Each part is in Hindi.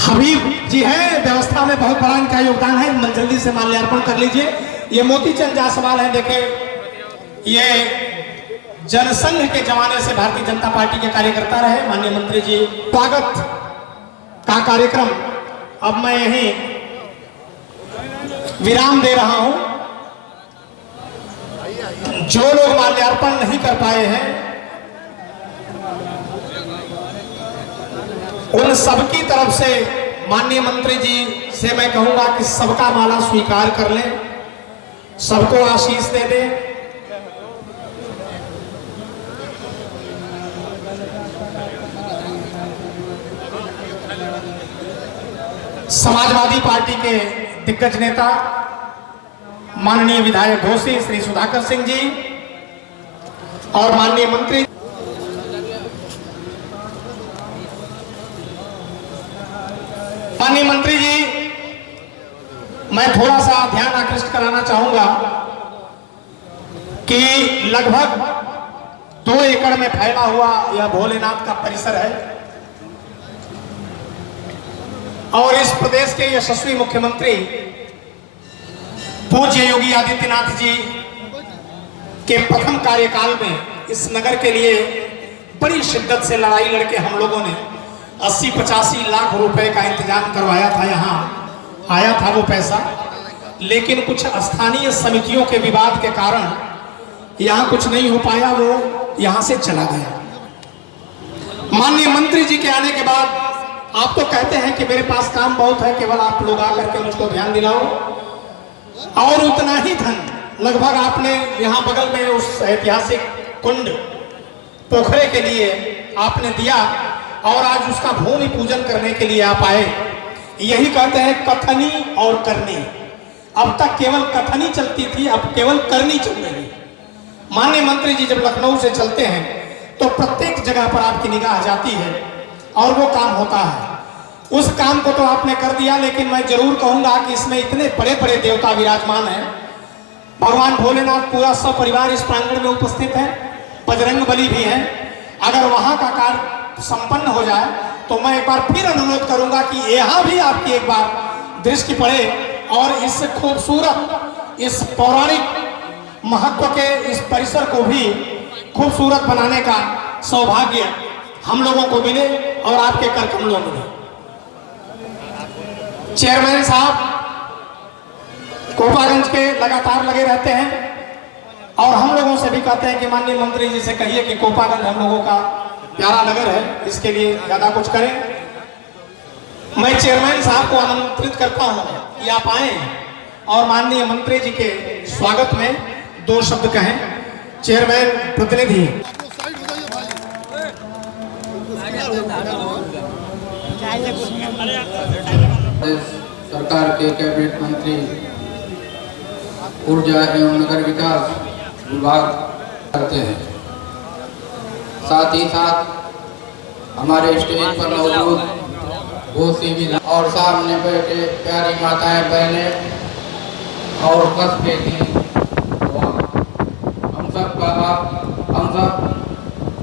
हबीब जी हैं, व्यवस्था में बहुत बड़ा इनका योगदान है। जल्दी से माल्यार्पण कर लीजिए। ये मोतीचंद जायसवाल है, देखे ये जनसंघ के जमाने से भारतीय जनता पार्टी के कार्यकर्ता रहे। माननीय मंत्री जी, स्वागत का कार्यक्रम अब मैं यहीं विराम दे रहा हूं। जो लोग माल्यार्पण नहीं कर पाए हैं उन सबकी तरफ से माननीय मंत्री जी से मैं कहूंगा कि सबका माला स्वीकार कर लें, सबको आशीष दे दें। समाजवादी पार्टी के दिग्गज नेता माननीय विधायक घोसी श्री सुधाकर सिंह जी और माननीय मंत्री जी, मैं थोड़ा सा ध्यान आकृष्ट कराना चाहूंगा कि लगभग 2 एकड़ में फैला हुआ यह भोलेनाथ का परिसर है और इस प्रदेश के यशस्वी मुख्यमंत्री पूज्य योगी आदित्यनाथ जी के प्रथम कार्यकाल में इस नगर के लिए बड़ी शिद्दत से लड़ाई लड़के हम लोगों ने 80-85 लाख रुपए का इंतजाम करवाया था। यहाँ आया था वो पैसा, लेकिन कुछ स्थानीय समितियों के विवाद के कारण यहाँ कुछ नहीं हो पाया, वो यहाँ से चला गया। माननीय मंत्री जी के आने के बाद आप तो कहते हैं कि मेरे पास काम बहुत है, केवल आप लोग आकर के मुझको ध्यान दिलाओ, और उतना ही धन लगभग आपने यहाँ बगल में उस ऐतिहासिक कुंड पोखरे के लिए आपने दिया और आज उसका भूमि पूजन करने के लिए आप आए। यही कहते हैं कथनी और करनी। अब तक केवल कथनी चलती थी, अब केवल करनी चल रही। माननीय मंत्री जी जब लखनऊ से चलते हैं तो प्रत्येक जगह पर आपकी निगाह जाती है और वो काम होता है। उस काम को तो आपने कर दिया, लेकिन मैं जरूर कहूंगा कि इसमें इतने बड़े बड़े देवता विराजमान हैं। भगवान भोलेनाथ पूरा सपरिवार इस प्रांगण में उपस्थित है, बजरंग बली भी हैं। अगर वहां का कार्य संपन्न हो जाए तो मैं एक बार फिर अनुरोध करूंगा कि यहाँ भी आपकी एक बार दृष्टि पड़े और इस खूबसूरत, इस पौराणिक महत्व के इस परिसर को भी खूबसूरत बनाने का सौभाग्य हम लोगों को मिले और आपके कर कमलों में मिले। चेयरमैन साहब कोपागंज के लगातार लगे रहते हैं और हम लोगों से भी कहते हैं कि माननीय मंत्री जी से कहिए कि कोपागंज हम लोगों का प्यारा नगर है, इसके लिए ज्यादा कुछ करें। मैं चेयरमैन साहब को आमंत्रित करता हूं कि आप आए और माननीय मंत्री जी के स्वागत में 2 शब्द कहें। चेयरमैन प्रतिनिधि सरकार के कैबिनेट मंत्री ऊर्जा एवं नगर विकास विभाग करते हैं। साथ ही साथ हमारे स्टेज पर मौजूद घोसी और सामने बैठे प्यारी माताएं बहनें और कस्बे की हम सब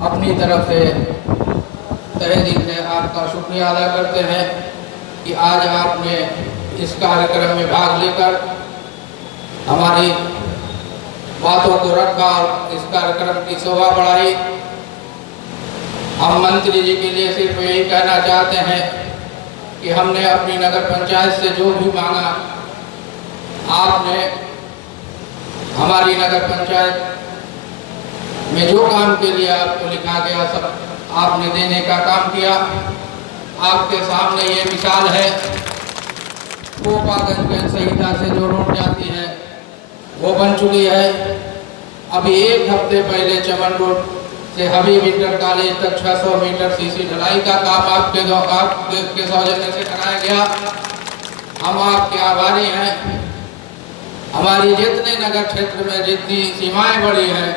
अपनी तरफ से तहे दिल से आपका शुक्रिया अदा करते हैं कि आज आपने इस कार्यक्रम में भाग लेकर हमारी बातों को रखा और इस कार्यक्रम की शोभा बढ़ाई। हम मंत्री जी के लिए सिर्फ यही कहना चाहते हैं कि हमने अपनी नगर पंचायत से जो भी मांगा, आपने हमारी नगर पंचायत में जो काम के लिए आपको लिखा गया सब आपने देने का काम किया। आपके सामने ये मिसाल है, कोपागंज संहिता से जो रोड जाती है वो बन चुकी है। अभी 1 हफ्ते पहले चमन रोड से हबीब इंटर कॉलेज तक 600 मीटर सीसी ढलाई का काम आपके सौजन्य से कराया गया। हम आपके आभारी हैं। हमारी जितने नगर क्षेत्र में जितनी सीमाएं बढ़ी हैं,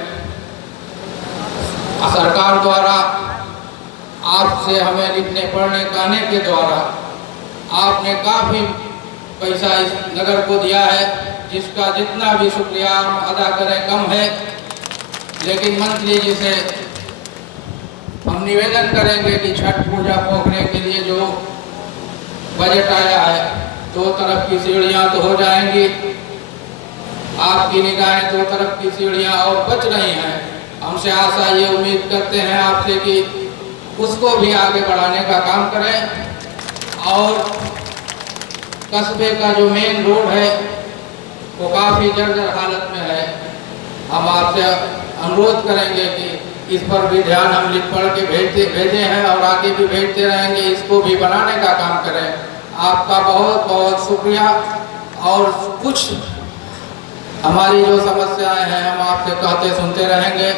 सरकार द्वारा आपसे हमें लिखने पढ़ने कहने के द्वारा आपने काफ़ी पैसा इस नगर को दिया है, जिसका जितना भी शुक्रिया हम अदा करें कम है। लेकिन मंत्री जी से हम निवेदन करेंगे कि छठ पूजा पोखरे के लिए जो बजट आया है, दो तरफ की सीढ़ियां तो हो जाएंगी, आपकी निगाहें दो तरफ की सीढ़ियां और बच रही हैं। हमसे आशा ये उम्मीद करते हैं आपसे कि उसको भी आगे बढ़ाने का काम करें। और कस्बे का जो मेन रोड है वो काफ़ी जर्जर हालत में है। हम आपसे अनुरोध करेंगे कि इस पर भी ध्यान हम लिख पढ़ के भेजे हैं और आगे भी भेजते रहेंगे, इसको भी बनाने का काम करें। आपका बहुत बहुत शुक्रिया। और कुछ हमारी जो समस्याएं हैं हम आपसे कहते सुनते रहेंगे।